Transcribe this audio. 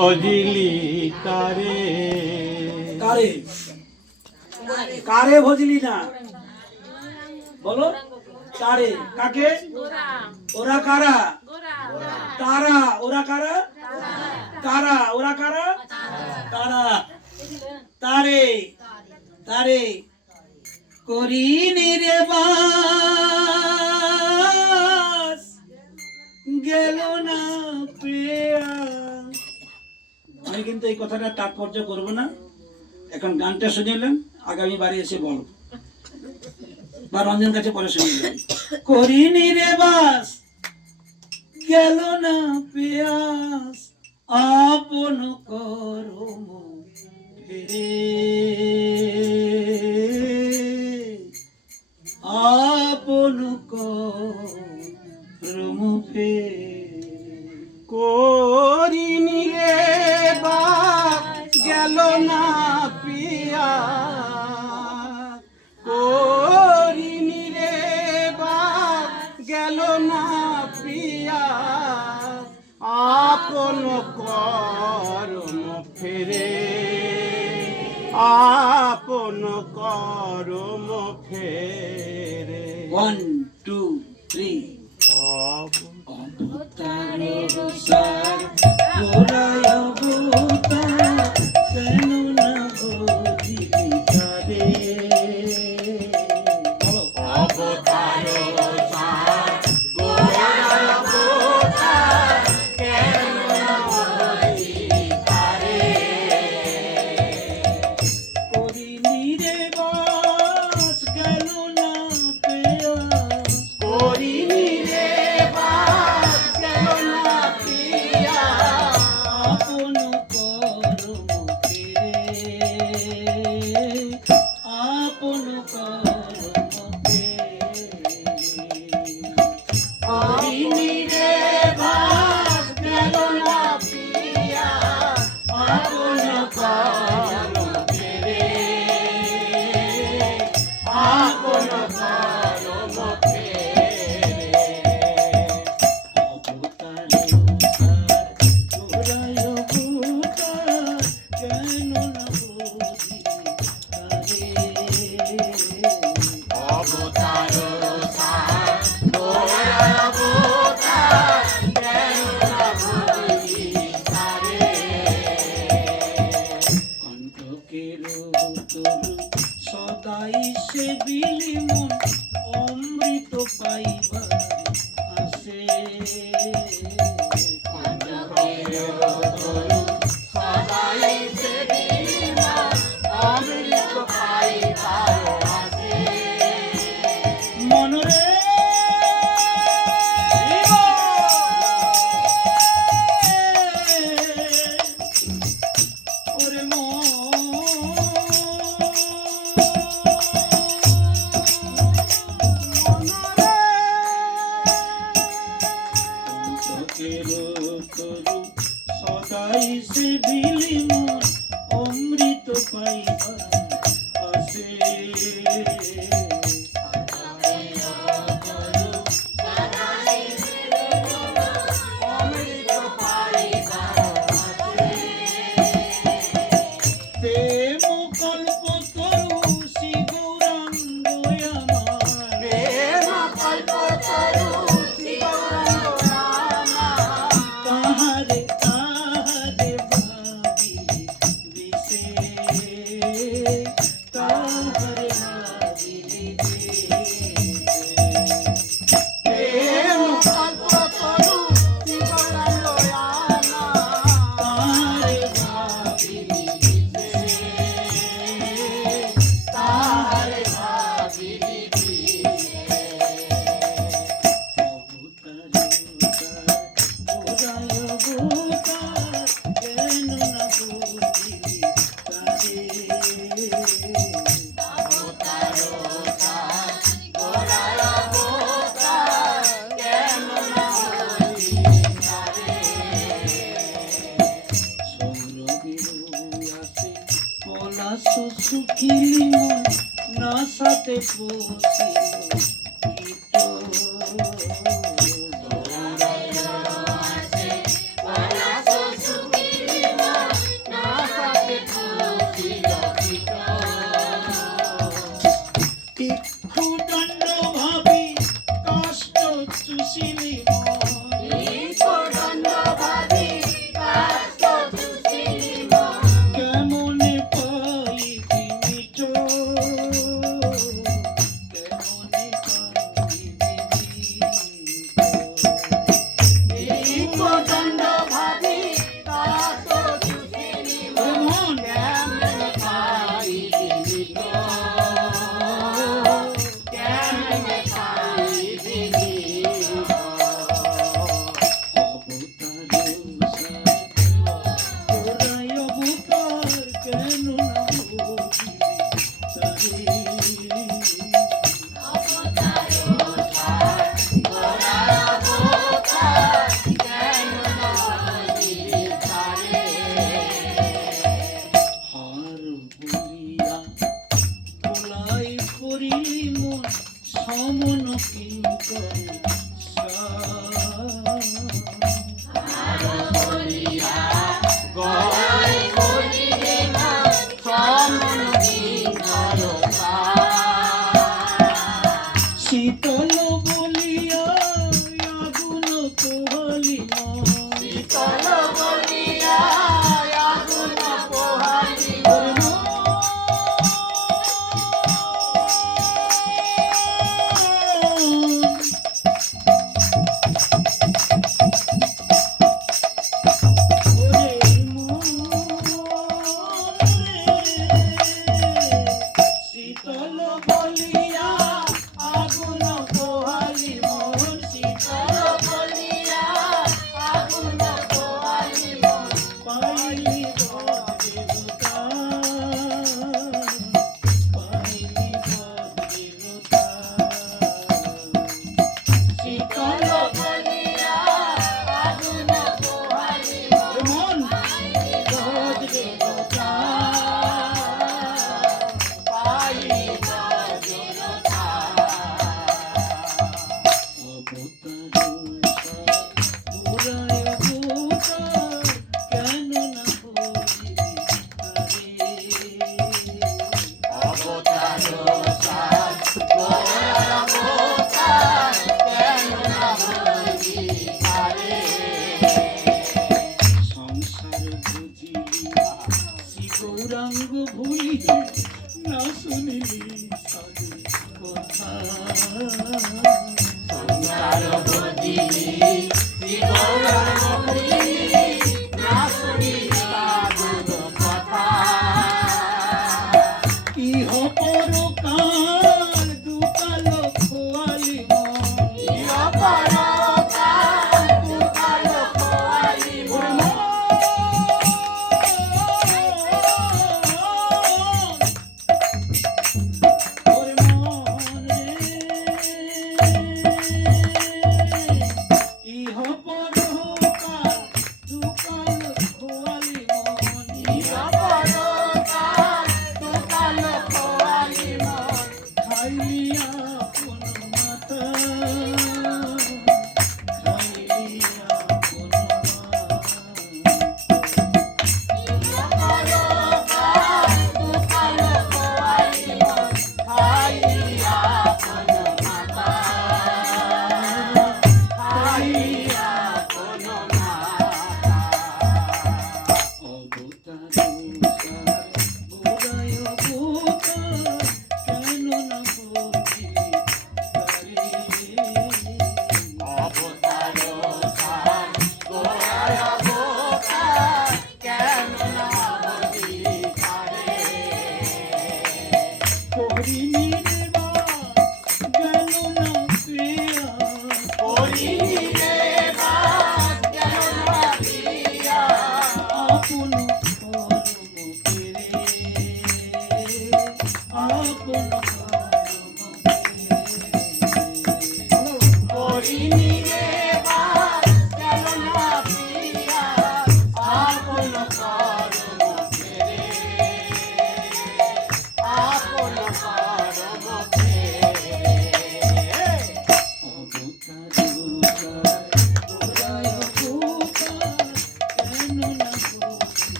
বুঝলি কারে? কারে? কারে ভজলি না? বলো। কারে? কাকে? ওরা কারা? তারা। ওরা কারা? কারা ওরা কারা? তারা। তারে। তারে। করিনি রে বাস। গেল না পেয়া আমি কিন্তু এই কথাটা তাৎপর্য করব না। এখন গানটা শুনিলেন আগামী বাড়ি এসে বল। বা রঞ্জন কাছে পরে শুনিলেন করিনি রে বাস, গেল না পেয়াস, আপন করম আপন করিনি আপন করম ফেরে ওয়ান টু থ্রি অবতারে রসার Thank you. বলে depois